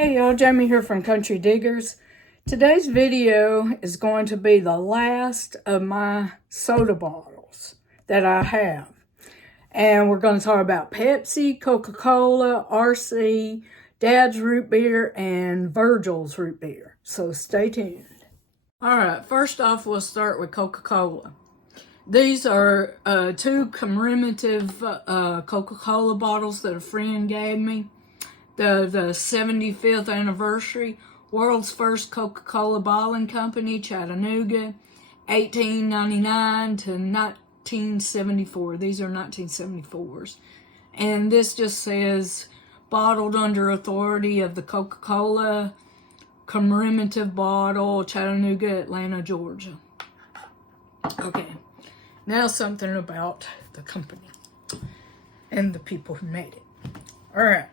Hey y'all, Jamie here from Country Diggers. Today's video is going to be the last of my soda bottles that I have. And we're going to talk about Pepsi, Coca-Cola, RC, Dad's Root Beer, and Virgil's Root Beer. So stay tuned. Alright, first off we'll start with Coca-Cola. These are two commemorative Coca-Cola bottles that a friend gave me. The 75th anniversary, world's first Coca-Cola bottling company, Chattanooga, 1899 to 1974. These are 1974s. And this just says, bottled under authority of the Coca-Cola commemorative bottle, Chattanooga, Atlanta, Georgia. Okay, now something about the company and the people who made it. All right.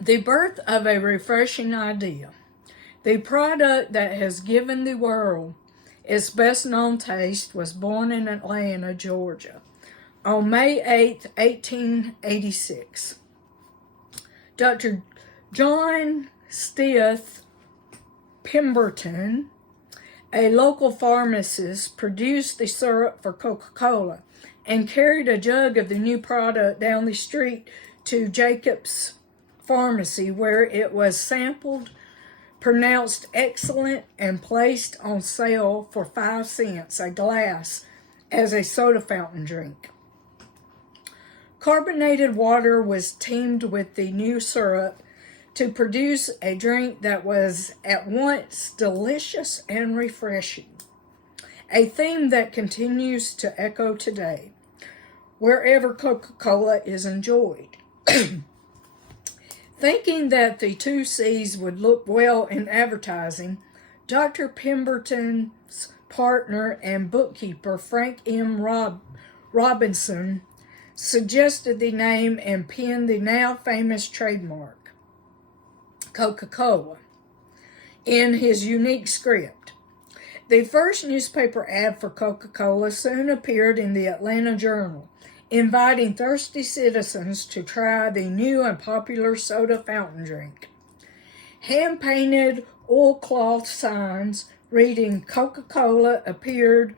The birth of a refreshing idea. The product that has given the world its best known taste was born in Atlanta, Georgia, on May 8, 1886. Dr. John Stith Pemberton, a local pharmacist, produced the syrup for Coca-Cola and carried a jug of the new product down the street to Jacob's Pharmacy, where it was sampled, pronounced excellent, and placed on sale for 5 cents a glass as a soda fountain drink. Carbonated water was teamed with the new syrup to produce a drink that was at once delicious and refreshing, a theme that continues to echo today, wherever Coca-Cola is enjoyed. Thinking that the 2 C's would look well in advertising, Dr. Pemberton's partner and bookkeeper, Frank M. Robinson, suggested the name and penned the now famous trademark, Coca-Cola, in his unique script. The first newspaper ad for Coca-Cola soon appeared in the Atlanta Journal, inviting thirsty citizens to try the new and popular soda fountain drink. Hand-painted oilcloth signs reading Coca-Cola appeared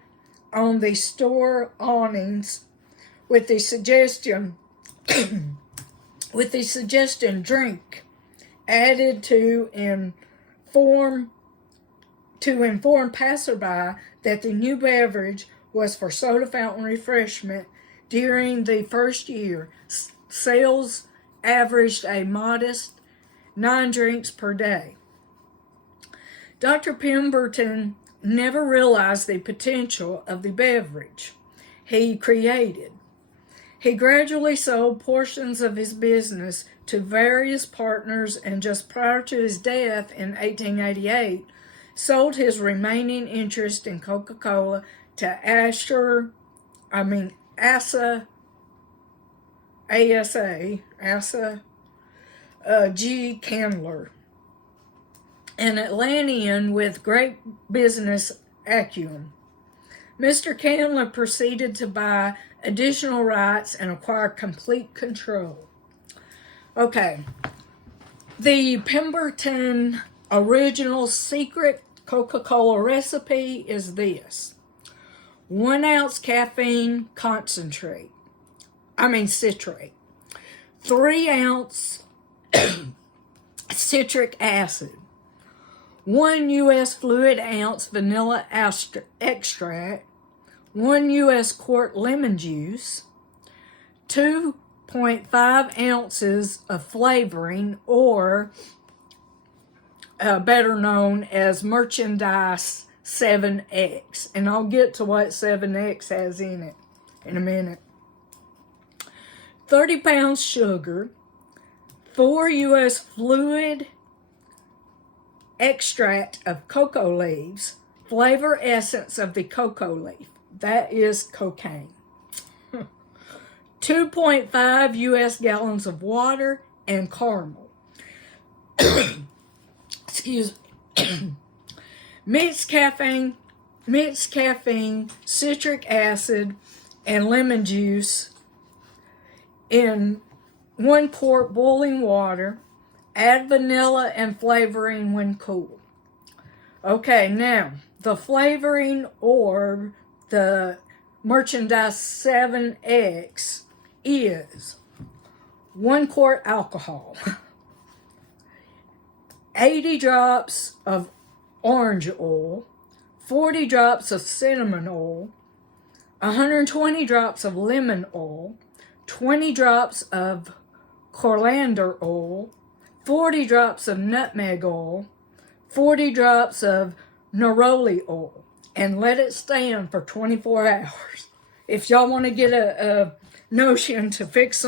on the store awnings with the suggestion drink added to inform passerby that the new beverage was for soda fountain refreshment. During the first year, sales averaged a modest 9 drinks per day. Dr. Pemberton never realized the potential of the beverage he created. He gradually sold portions of his business to various partners, and just prior to his death in 1888, sold his remaining interest in Coca-Cola to Asa G. Candler, an Atlantean with great business acumen. Mr. Candler proceeded to buy additional rights and acquire complete control. Okay, the Pemberton original secret Coca-Cola recipe is this: 1 ounce caffeine citrate, 3 ounce citric acid, 1 U.S. fluid ounce vanilla extract, 1 U.S. quart lemon juice, 2.5 ounces of flavoring, or better known as merchandise 7X, and I'll get to what 7X has in it in a minute. 30 pounds sugar, 4 U.S. fluid extract of cocoa leaves, flavor essence of the cocoa leaf, that is cocaine, 2.5 U.S. gallons of water, and caramel. Excuse me. Mixed caffeine, citric acid, and lemon juice in 1 quart boiling water. Add vanilla and flavoring when cool. Okay, now, the flavoring or the merchandise 7X is 1 quart alcohol, 80 drops of orange oil, 40 drops of cinnamon oil, 120 drops of lemon oil, 20 drops of coriander oil, 40 drops of nutmeg oil, 40 drops of neroli oil, and let it stand for 24 hours. If y'all want to get a notion to fix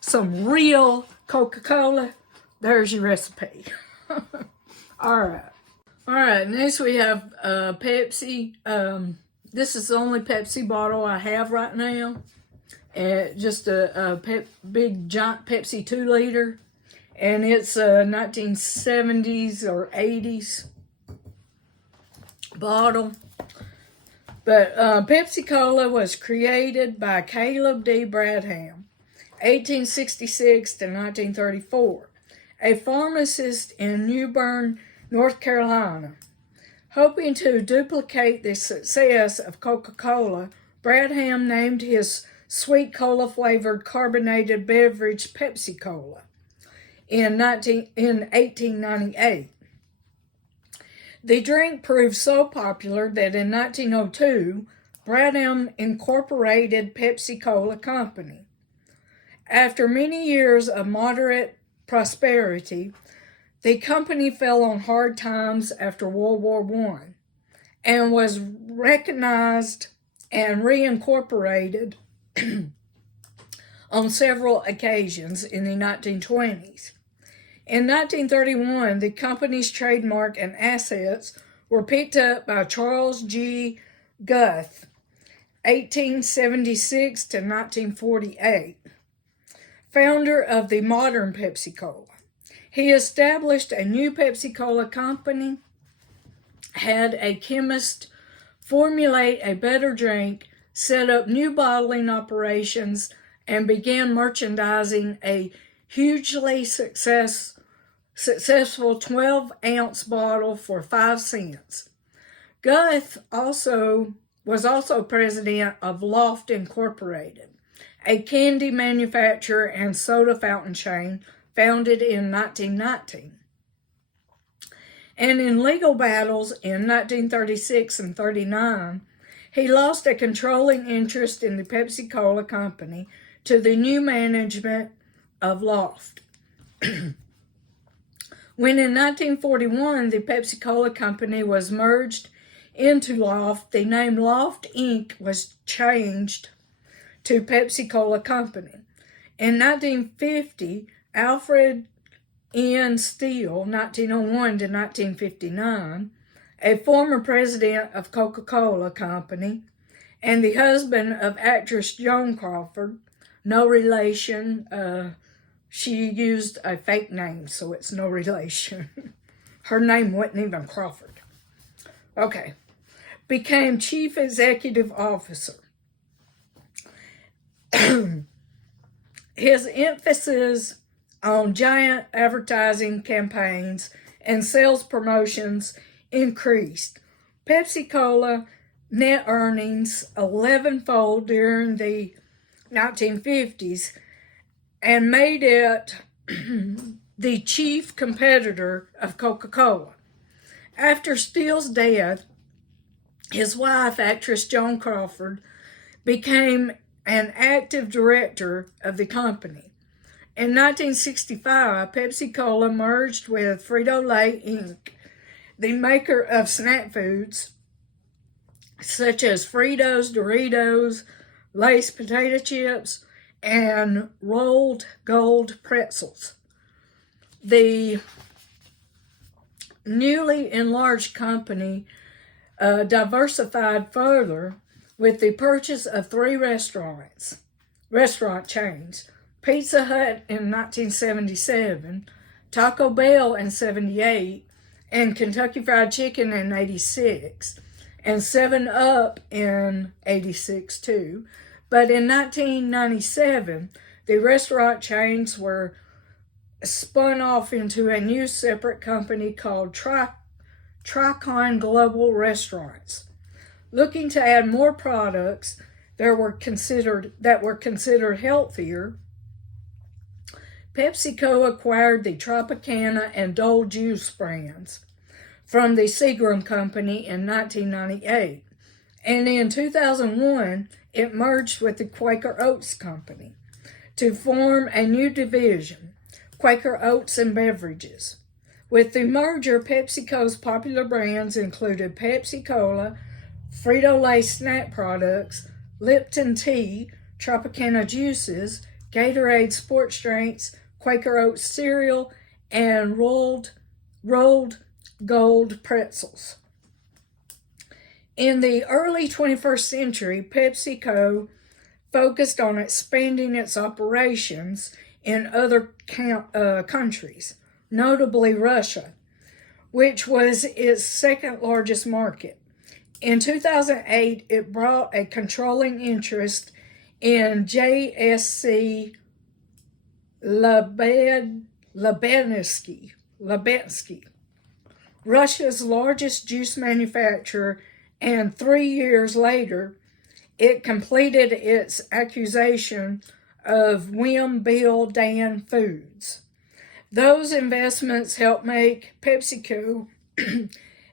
some real Coca-Cola, there's your recipe. All right, next we have Pepsi. This is the only Pepsi bottle I have right now. Just a big giant Pepsi 2 liter. And it's a 1970s or 80s bottle. But Pepsi Cola was created by Caleb D. Bradham, 1866 to 1934, a pharmacist in New Bern, North Carolina. Hoping to duplicate the success of Coca-Cola, Bradham named his sweet cola-flavored carbonated beverage Pepsi Cola in 1898. The drink proved so popular that in 1902, Bradham incorporated Pepsi Cola Company. After many years of moderate prosperity, the company fell on hard times after World War I and was recognized and reincorporated on several occasions in the 1920s. In 1931, the company's trademark and assets were picked up by Charles G. Guth, 1876 to 1948, founder of the modern Pepsi Cola. He established a new Pepsi Cola company, had a chemist formulate a better drink, set up new bottling operations, and began merchandising a hugely successful 12-ounce bottle for 5 cents. Guth was also president of Loft Incorporated, a candy manufacturer and soda fountain chain founded in 1919. And in legal battles in 1936 and 39, he lost a controlling interest in the Pepsi Cola Company to the new management of Loft. When in 1941 the Pepsi Cola Company was merged into Loft, the name Loft Inc. was changed to Pepsi Cola Company. In 1950, Alfred N. Steele, 1901 to 1959, a former president of Coca-Cola Company, and the husband of actress Joan Crawford, no relation. She used a fake name, so it's no relation. Her name wasn't even Crawford. Okay. Became chief executive officer. His emphasis on giant advertising campaigns and sales promotions increased. Pepsi Cola net earnings 11-fold during the 1950s and made it the chief competitor of Coca-Cola. After Steele's death, his wife, actress Joan Crawford, became an active director of the company. In 1965, Pepsi Cola merged with Frito-Lay Inc., the maker of snack foods such as Fritos, Doritos, Lay's potato chips, and rolled gold pretzels. The newly enlarged company diversified further with the purchase of 3 restaurant chains: Pizza Hut in 1977, Taco Bell in 78, and Kentucky Fried Chicken in 86, and 7-Up in 86 too. But in 1997, the restaurant chains were spun off into a new separate company called Tricon Global Restaurants. Looking to add more products that were considered healthier, PepsiCo acquired the Tropicana and Dole juice brands from the Seagram Company in 1998. And in 2001, it merged with the Quaker Oats Company to form a new division, Quaker Oats and Beverages. With the merger, PepsiCo's popular brands included Pepsi Cola, Frito-Lay snack products, Lipton tea, Tropicana juices, Gatorade sports drinks, Quaker Oats cereal, and rolled gold pretzels. In the early 21st century, PepsiCo focused on expanding its operations in other countries, notably Russia, which was its second largest market. In 2008, it brought a controlling interest in JSC Lubensky, Russia's largest juice manufacturer, and 3 years later, it completed its acquisition of Wim Bill Dan Foods. Those investments helped make PepsiCo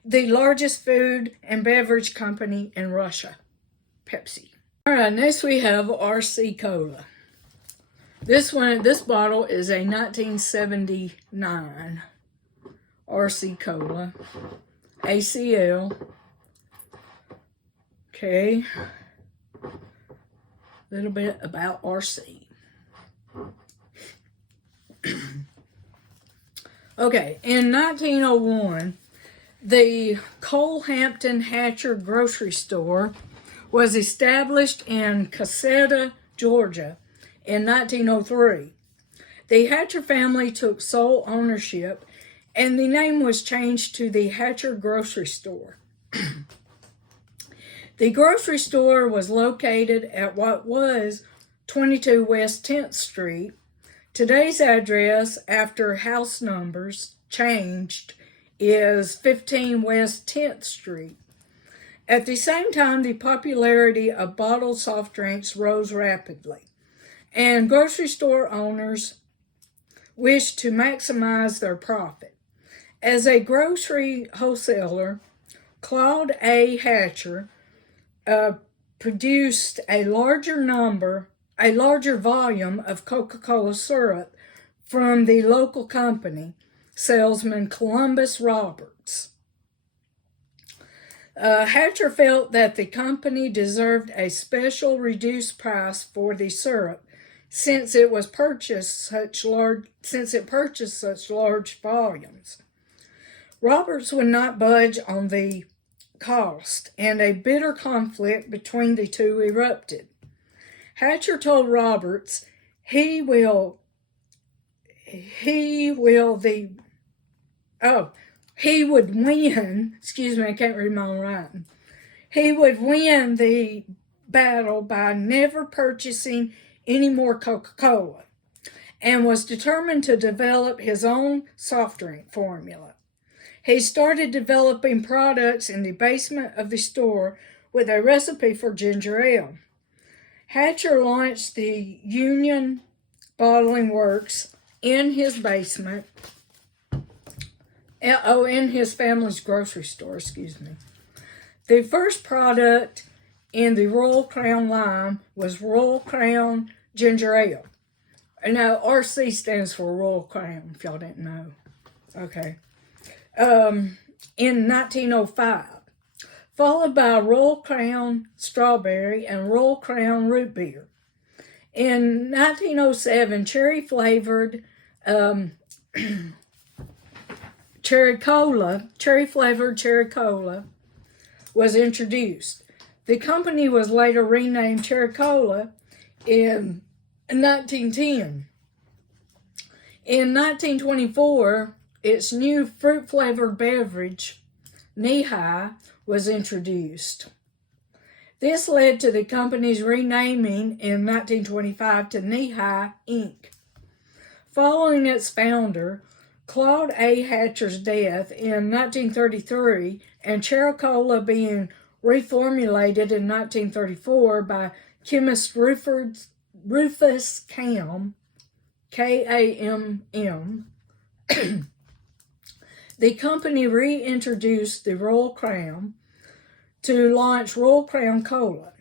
the largest food and beverage company in Russia. Pepsi. All right, next we have RC Cola. This bottle is a 1979 RC Cola, ACL. Okay, a little bit about RC. Okay, in 1901, the Colehampton Hatcher grocery store was established in Caseta, Georgia in 1903. The Hatcher family took sole ownership and the name was changed to the Hatcher Grocery Store. The grocery store was located at what was 22 West 10th Street. Today's address, after house numbers changed, is 15 West 10th Street. At the same time, the popularity of bottled soft drinks rose rapidly, and grocery store owners wished to maximize their profit. As a grocery wholesaler, Claude A. Hatcher produced a larger volume of Coca-Cola syrup from the local company, salesman Columbus Roberts. Hatcher felt that the company deserved a special reduced price for the syrup since it purchased such large volumes. Roberts would not budge on the cost, and a bitter conflict between the two erupted. Hatcher told Roberts he would win, I can't read my own writing. He would win the battle by never purchasing any more Coca-Cola, and was determined to develop his own soft drink formula. He started developing products in the basement of the store with a recipe for ginger ale. Hatcher launched the Union Bottling Works in his basement, in his family's grocery store, The first product in the Royal Crown line was Royal Crown Ginger Ale. Now, RC stands for Royal Crown, if y'all didn't know. Okay. In 1905, followed by Royal Crown Strawberry and Royal Crown Root Beer. In 1907, cherry-flavored cherry cola was introduced. The company was later renamed Cherry Cola in 1910. In 1924, its new fruit-flavored beverage, Knee High, was introduced. This led to the company's renaming in 1925 to Knee-High Inc. Following its founder, Claude A. Hatcher's death in 1933 and Cherry-Cola being reformulated in 1934 by chemist Rufus Kamm, K-A-M-M, the company reintroduced the Royal Crown to launch Royal Crown Cola.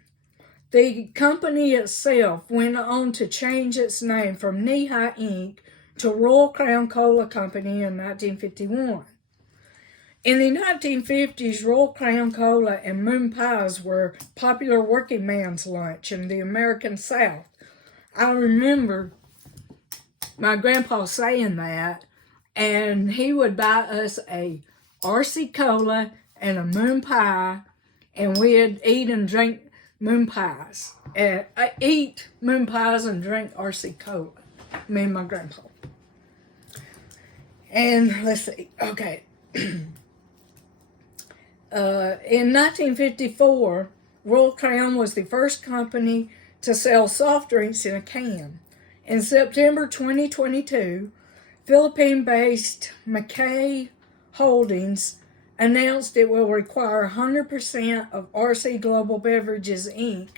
The company itself went on to change its name from Knee-High Inc. to Royal Crown Cola Company in 1951. In the 1950s, Royal Crown Cola and moon pies were popular working man's lunch in the American South. I remember my grandpa saying that, and he would buy us a RC Cola and a moon pie, and we'd eat and drink moon pies. And eat moon pies and drink RC Cola, me and my grandpa. And let's see, okay. In 1954, Royal Crown was the first company to sell soft drinks in a can. In September 2022, Philippine-based McKay Holdings announced it will require 100% of RC Global Beverages, Inc.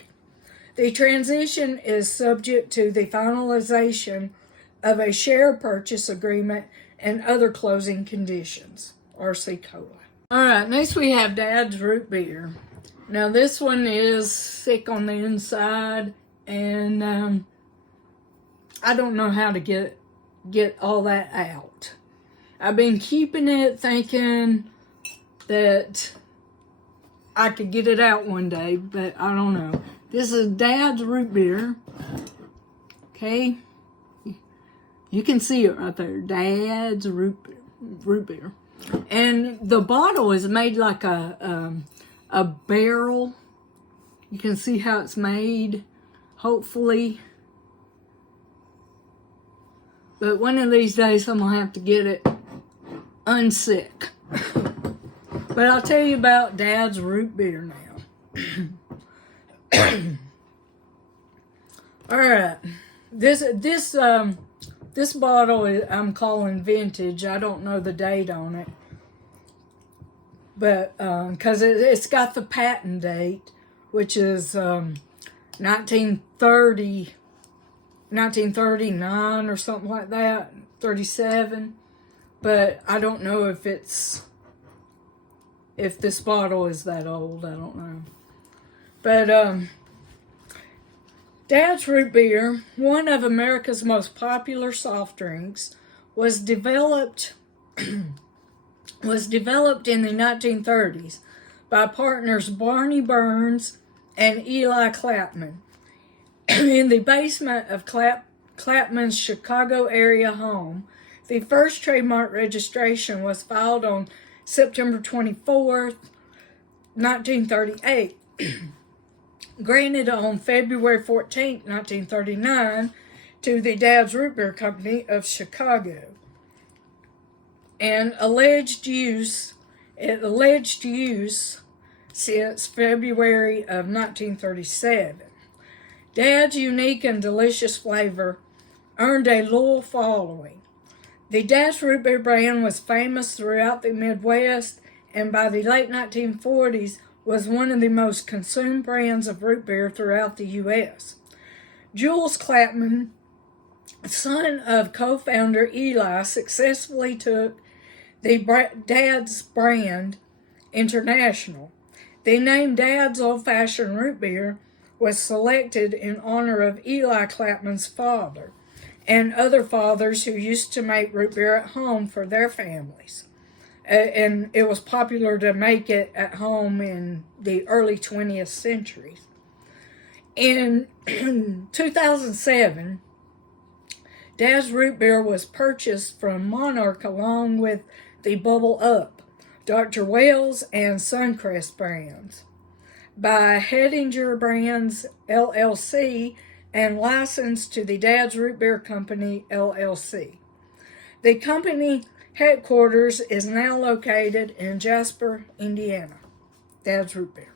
The transition is subject to the finalization of a share purchase agreement and other closing conditions. RC Cola. All right, next we have Dad's Root Beer. Now this one is thick on the inside, and I don't know how to get all that out. I've been keeping it thinking that I could get it out one day, but I don't know. This is Dad's Root Beer. Okay, you can see it right there. Dad's Root Beer. And the bottle is made like a barrel. You can see how it's made, hopefully. But one of these days I'm going to have to get it unsick. But I'll tell you about Dad's Root Beer now. All right. This bottle I'm calling vintage. I don't know the date on it. But because it's got the patent date, which is 1939 or something like that, 37. But I don't know if this bottle is that old. I don't know. But Dad's Root Beer, one of America's most popular soft drinks, was developed in the 1930s by partners Barney Burns and Eli Clapman in the basement of Clapman's Chicago area home. The first trademark registration was filed on September 24th, 1938. Granted on February 14, 1939, to the Dad's Root Beer Company of Chicago. And alleged use since February of 1937. Dad's unique and delicious flavor earned a loyal following. The Dad's Root Beer brand was famous throughout the Midwest, and by the late 1940s, was one of the most consumed brands of root beer throughout the U.S. Jules Clapman, son of co-founder Eli, successfully took the Dad's brand international. The name Dad's Old Fashioned Root Beer was selected in honor of Eli Clapman's father and other fathers who used to make root beer at home for their families. And it was popular to make it at home in the early 20th century. In 2007, Dad's Root Beer was purchased from Monarch along with the Bubble Up, Dr. Wells, and Suncrest brands by Hedinger Brands, LLC, and licensed to the Dad's Root Beer Company, LLC. The company headquarters is now located in Jasper, Indiana. Dad's Root Beer.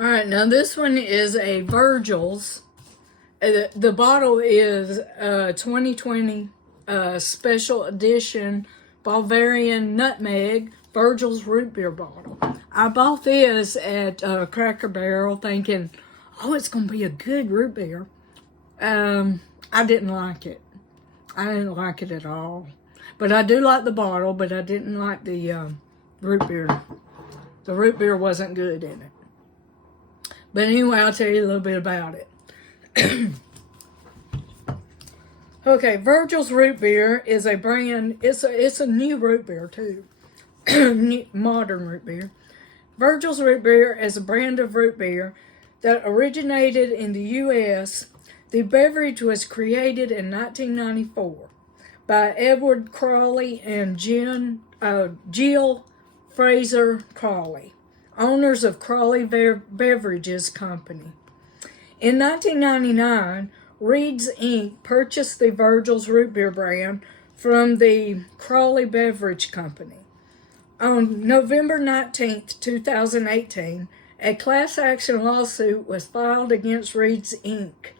All right, now this one is a Virgil's. The bottle is 2020 special edition Bavarian Nutmeg Virgil's root beer bottle. I bought this at Cracker Barrel thinking, oh, it's going to be a good root beer. I didn't like it. I didn't like it at all. But I do like the bottle, but I didn't like the root beer. The root beer wasn't good in it. But anyway, I'll tell you a little bit about it. Okay, Virgil's root beer is a brand. It's a new root beer too, modern root beer. Virgil's root beer is a brand of root beer that originated in the U.S. The beverage was created in 1994 by Edward Crawley and Jill Fraser Crawley, owners of Crawley Beverages Company. In 1999, Reed's Inc. purchased the Virgil's root beer brand from the Crawley Beverage Company. On November 19, 2018, a class action lawsuit was filed against Reed's Inc.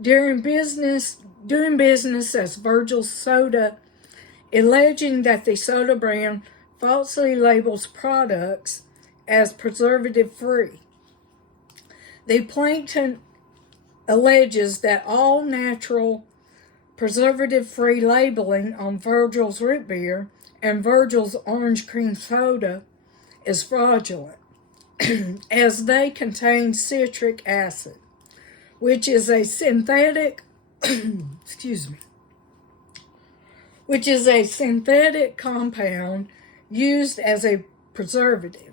Doing business as Virgil's Soda, alleging that the soda brand falsely labels products as preservative-free. The plaintiff alleges that all natural preservative-free labeling on Virgil's root beer and Virgil's orange cream soda is fraudulent, as they contain citric acid, which is a synthetic, which is a synthetic compound used as a preservative.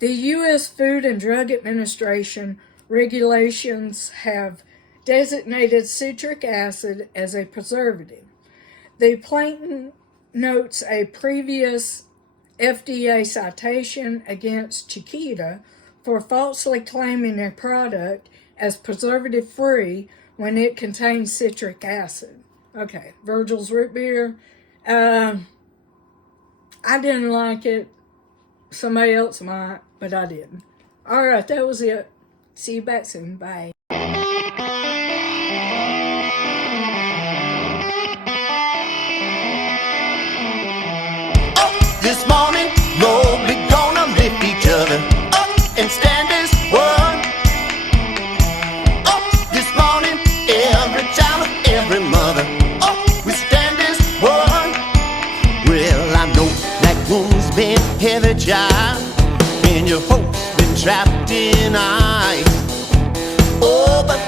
The U.S. Food and Drug Administration regulations have designated citric acid as a preservative. The plaintiff notes a previous FDA citation against Chiquita for falsely claiming a product as preservative-free when it contains citric acid. Okay, Virgil's root beer. I didn't like it. Somebody else might, but I didn't. All right, that was it. See you back soon. Bye. This morning, Lord, we're gonna lift each other up and stand as one. This morning, every child, every mother, we stand as one. Well, I know that wound's been heavy, child, and your hope's been trapped in ice. Oh, but